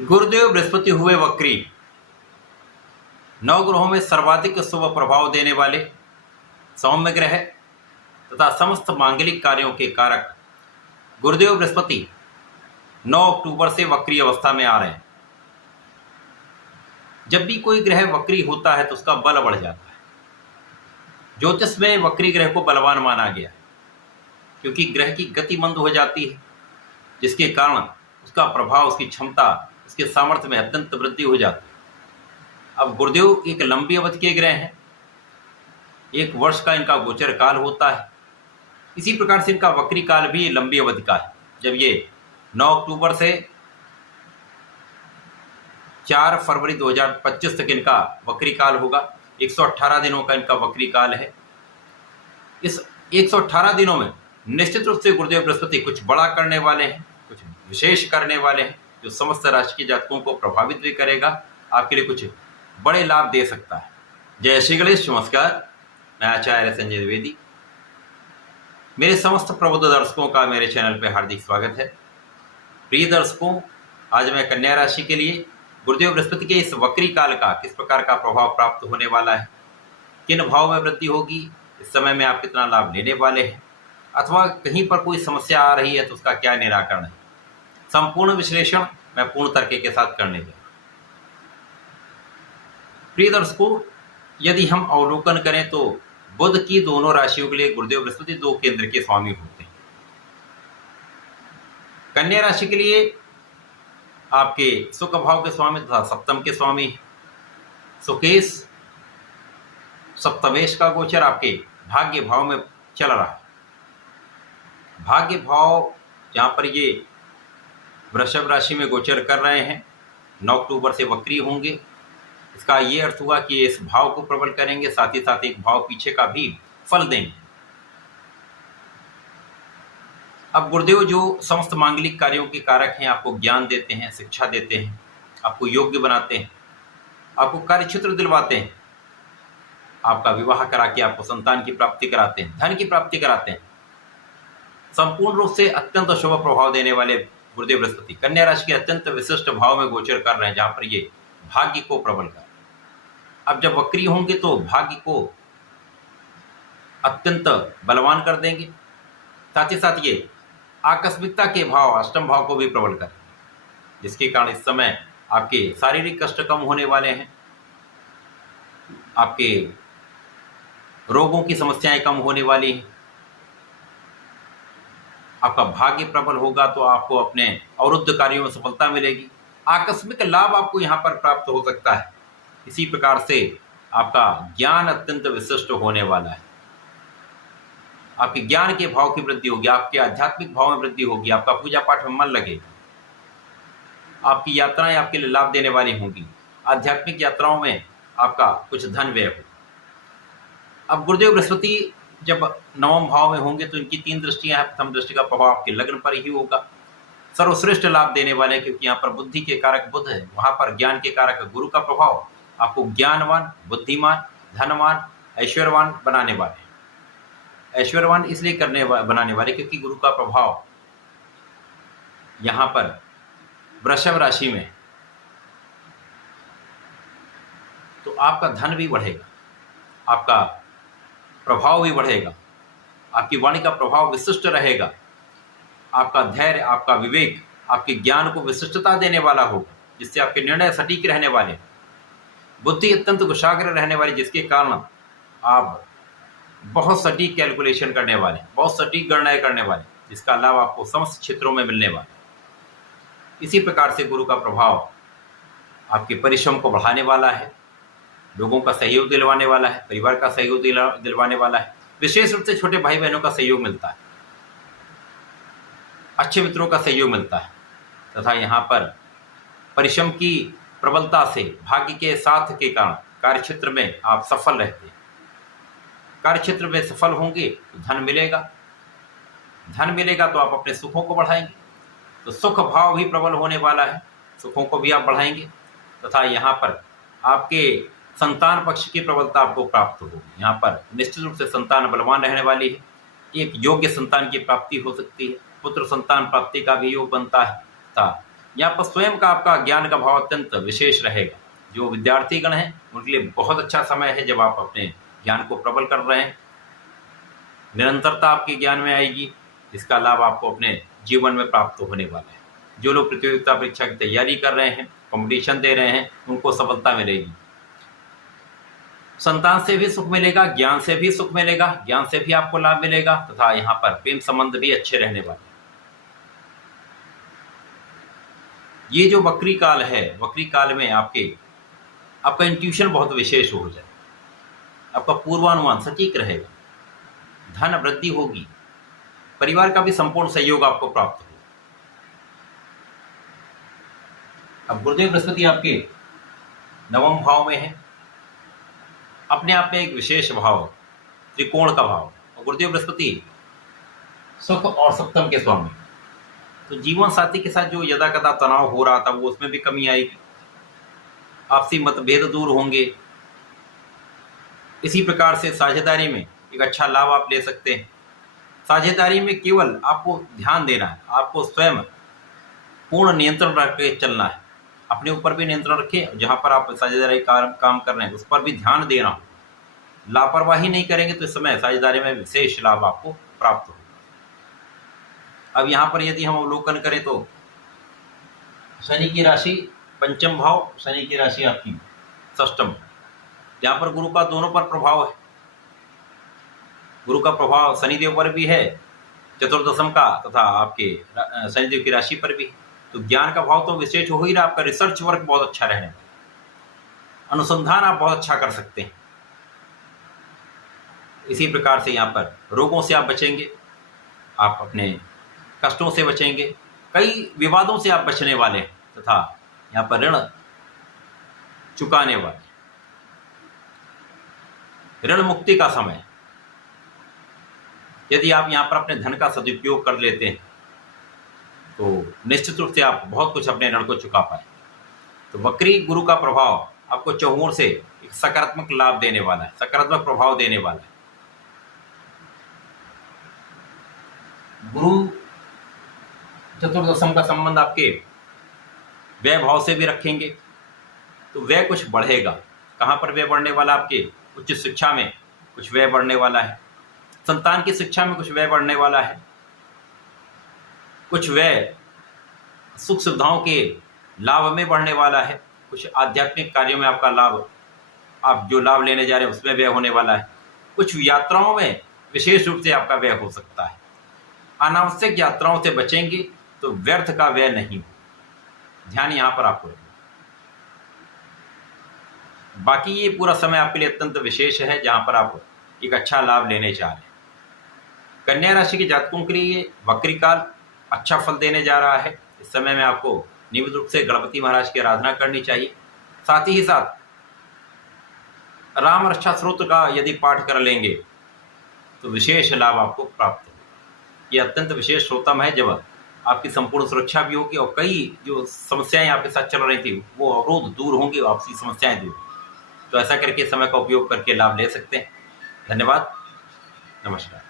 गुरुदेव बृहस्पति हुए वक्री। नवग्रहों में सर्वाधिक शुभ प्रभाव देने वाले सौम्य ग्रह तथा समस्त मांगलिक कार्यों के कारक गुरुदेव बृहस्पति 9 अक्टूबर से वक्री अवस्था में आ रहे हैं। जब भी कोई ग्रह वक्री होता है तो उसका बल बढ़ जाता है। ज्योतिष में वक्री ग्रह को बलवान माना गया है, क्योंकि ग्रह की गति मंद हो जाती है, जिसके कारण उसका प्रभाव, उसकी क्षमता, उसके सामर्थ्य में अत्यंत वृद्धि हो जाती है। अब गुरुदेव एक लंबी अवधि के ग्रह हैं, 1 वर्ष का इनका गोचर काल होता है। इसी प्रकार से इनका वक्री काल भी लंबी अवधि का है। जब ये 9 अक्टूबर से 4 फरवरी 2025 तक इनका वक्री काल होगा। 118 दिनों का इनका वक्री काल है। इस 118 दिनों में निश्चित रूप से गुरुदेव बृहस्पति कुछ बड़ा करने वाले हैं, कुछ विशेष करने वाले हैं, जो समस्त राशि के जातकों को प्रभावित भी करेगा, आपके लिए कुछ बड़े लाभ दे सकता है। जय श्री गणेश। नमस्कार, मैं आचार्य संजय द्विवेदी। मेरे समस्त प्रबुद्ध दर्शकों का मेरे चैनल पर हार्दिक स्वागत है। प्रिय दर्शकों, आज मैं कन्या राशि के लिए गुरुदेव बृहस्पति के इस वक्री काल का किस प्रकार का प्रभाव प्राप्त होने वाला है, किन भाव में वृद्धि होगी, इस समय में आप कितना लाभ लेने वाले हैं, अथवा कहीं पर कोई समस्या आ रही है तो उसका क्या निराकरण है, संपूर्ण विश्लेषण मैं पूर्ण तर्क के साथ करने जा रहा हूं। प्रिय दर्शकों, यदि हम अवलोकन करें तो बुध की दोनों राशियों के लिए गुरुदेव बृहस्पति 2 केंद्र के स्वामी होते हैं। कन्या राशि के लिए आपके सुख भाव के स्वामी तथा सप्तम के स्वामी सुकेश सप्तमेश का गोचर आपके भाग्य भाव में चल रहा है। भाग्य भाव जहां पर ये वृषभ राशि में गोचर कर रहे हैं, 9 अक्टूबर से वक्री होंगे। इसका ये अर्थ हुआ कि इस भाव को प्रबल करेंगे, साथ ही साथ एक भाव पीछे का भी फल देंगे। अब गुरुदेव जो समस्त मांगलिक कार्यों के कारक हैं, आपको ज्ञान देते हैं, शिक्षा देते हैं, आपको योग्य बनाते हैं, आपको कार्यक्षेत्र दिलवाते हैं, आपका विवाह करा के आपको संतान की प्राप्ति कराते हैं, धन की प्राप्ति कराते हैं। संपूर्ण रूप से अत्यंत शुभ प्रभाव देने वाले गुरुदेव बृहस्पति कन्या राशि के अत्यंत विशिष्ट भाव में गोचर कर रहे हैं, जहां पर ये भाग्य को प्रबल कर। अब जब वक्री होंगे तो भाग्य को अत्यंत बलवान कर देंगे, साथ ही साथ ये आकस्मिकता के भाव, अष्टम भाव को भी प्रबल कर, जिसके कारण इस समय आपके शारीरिक कष्ट कम होने वाले हैं, आपके रोगों की समस्याएं कम होने वाली हैं, आपका भाग्य प्रबल होगा तो आपको अपने अवरुद्ध कार्यों में सफलता मिलेगी, आकस्मिक लाभ आपको यहाँ पर प्राप्त हो सकता है। इसी प्रकार से आपका ज्ञान अत्यंत विशिष्ट होने वाला है। आपके ज्ञान के भाव की वृद्धि होगी, आपके आध्यात्मिक भाव में वृद्धि होगी, आपका पूजा पाठ में मन लगेगा, आपकी यात्राएं आपके लिए लाभ देने वाली होंगी, आध्यात्मिक यात्राओं में आपका कुछ धन व्यय होगा। अब गुरुदेव बृहस्पति जब 9वें भाव में होंगे तो इनकी 3 दृष्टियां हैं। प्रथम दृष्टि का प्रभाव आपके लग्न पर ही होगा, सर्वश्रेष्ठ लाभ देने वाले, क्योंकि यहाँ पर बुद्धि के कारक बुध है, वहां पर ज्ञान के कारक गुरु का प्रभाव आपको ज्ञानवान, बुद्धिमान, धनवान, ऐश्वर्यवान बनाने वाले। ऐश्वर्यवान इसलिए बनाने वाले क्योंकि गुरु का प्रभाव यहाँ पर वृषभ राशि में, तो आपका धन भी बढ़ेगा, आपका प्रभाव भी बढ़ेगा, आपकी वाणी का प्रभाव विशिष्ट रहेगा, आपका धैर्य, आपका विवेक, आपके ज्ञान को विशिष्टता देने वाला होगा, जिससे आपके निर्णय सटीक रहने वाले, बुद्धि अत्यंत कुशाग्र रहने वाली, जिसके कारण आप बहुत सटीक कैलकुलेशन करने वाले, बहुत सटीक गणनाएं करने वाले, जिसका लाभ आपको समस्त क्षेत्रों में मिलने वाला। इसी प्रकार से गुरु का प्रभाव आपके परिश्रम को बढ़ाने वाला है, लोगों का सहयोग दिलवाने वाला है, परिवार का सहयोग दिलवाने वाला है, विशेष रूप से छोटे भाई बहनों का सहयोग मिलता है, अच्छे मित्रों का सहयोग मिलता है, तथा यहाँ पर परिश्रम की प्रबलता से भाग्य के साथ के कारण कार्यक्षेत्र में आप सफल रहते हैं। कार्यक्षेत्र में सफल होंगे तो धन मिलेगा, धन मिलेगा तो आप अपने सुखों को बढ़ाएंगे, तो सुख भाव भी प्रबल होने वाला है, सुखों को भी आप बढ़ाएंगे, तथा यहाँ पर आपके संतान पक्ष की प्रबलता आपको प्राप्त होगी। यहाँ पर निश्चित रूप से संतान बलवान रहने वाली है, एक योग्य संतान की प्राप्ति हो सकती है, पुत्र संतान प्राप्ति का भी योग बनता है, तथा यहाँ पर स्वयं का आपका ज्ञान का भाव अत्यंत विशेष रहेगा। जो विद्यार्थीगण हैं उनके लिए बहुत अच्छा समय है जब आप अपने ज्ञान को प्रबल कर रहे हैं। निरंतरता आपके ज्ञान में आएगी, इसका लाभ आपको अपने जीवन में प्राप्त होने वाला है। जो लोग प्रतियोगिता परीक्षा की तैयारी कर रहे हैं, कंपटीशन दे रहे हैं, उनको सफलता मिलेगी। संतान से भी सुख मिलेगा, ज्ञान से भी सुख मिलेगा, ज्ञान से भी आपको लाभ मिलेगा तथा यहाँ पर प्रेम संबंध भी अच्छे रहने वाले। ये जो वक्री काल है, वक्री काल में आपका इंट्यूशन बहुत विशेष हो जाए, आपका पूर्वानुमान सटीक रहेगा, धन वृद्धि होगी, परिवार का भी संपूर्ण सहयोग आपको प्राप्त होगा। अब गुरुदेव बृहस्पति आपके नवम भाव में है, अपने आप में एक विशेष भाव, त्रिकोण का भाव, और गुरुदेव बृहस्पति सुख और सप्तम के स्वामी, तो जीवन साथी के साथ जो यदा कदा तनाव हो रहा था वो उसमें भी कमी आएगी, आपसी मतभेद दूर होंगे। इसी प्रकार से साझेदारी में एक अच्छा लाभ आप ले सकते हैं। साझेदारी में केवल आपको ध्यान देना है, आपको स्वयं पूर्ण नियंत्रण रख के चलना है, अपने ऊपर भी नियंत्रण रखें, जहाँ पर आप साझेदारी काम कर रहे हैं उस पर भी ध्यान देना हो। लापरवाही नहीं करेंगे तो इस समय साझेदारी में विशेष लाभ आपको प्राप्त होगा। अब यहाँ पर यदि हम अवलोकन करें तो शनि की राशि पंचम भाव, शनि की राशि आपकी षष्टम, यहाँ पर गुरु का दोनों पर प्रभाव है। गुरु का प्रभाव शनिदेव पर भी है, चतुर्दशम का, तथा आपके शनिदेव की राशि पर भी। तो ज्ञान का भाव तो विशेष हो ही रहा, आपका रिसर्च वर्क बहुत अच्छा रहने वाला, अनुसंधान आप बहुत अच्छा कर सकते हैं। इसी प्रकार से यहाँ पर रोगों से आप बचेंगे, आप अपने कष्टों से बचेंगे, कई विवादों से आप बचने वाले हैं, तथा यहाँ पर ऋण चुकाने वाले, ऋण मुक्ति का समय। यदि आप यहाँ पर अपने धन का सदुपयोग कर लेते हैं तो निश्चित रूप से आप बहुत कुछ अपने ऋण को चुका पाए। तो वक्री गुरु का प्रभाव आपको चहुओं से एक सकारात्मक लाभ देने वाला है, सकारात्मक प्रभाव देने वाला है। गुरु चतुर्दशम का संबंध आपके व्यय भाव से भी रखेंगे तो व्यय कुछ बढ़ेगा। कहाँ पर व्यय बढ़ने वाला? आपके उच्च शिक्षा में कुछ व्यय बढ़ने वाला है, संतान की शिक्षा में कुछ व्यय बढ़ने वाला है, कुछ व्यय सुख सुविधाओं के लाभ में बढ़ने वाला है, कुछ आध्यात्मिक कार्यों में आपका लाभ, आप जो लाभ लेने जा रहे हैं उसमें व्यय होने वाला है, कुछ यात्राओं में विशेष रूप से आपका व्यय हो सकता है। अनावश्यक यात्राओं से बचेंगे तो व्यर्थ का व्यय नहीं हो, ध्यान यहाँ पर आपको रखना। बाकी ये पूरा समय आपके लिए अत्यंत विशेष है जहाँ पर आप एक अच्छा लाभ लेने जा रहे हैं। कन्या राशि के जातकों के लिए वक्री काल अच्छा फल देने जा रहा है। इस समय में आपको नियमित रूप से गणपति महाराज की आराधना करनी चाहिए। साथ ही साथ राम रक्षा स्त्रोत्र का यदि पाठ कर लेंगे तो विशेष लाभ आपको प्राप्त होगा। ये अत्यंत विशेष श्रोतम है जब आपकी संपूर्ण सुरक्षा भी होगी और कई जो समस्याएं आपके साथ चल रही थी वो अवरोध दूर होंगे, आपसी समस्याएं दूर। तो ऐसा करके समय का उपयोग करके लाभ ले सकते हैं। धन्यवाद, नमस्कार।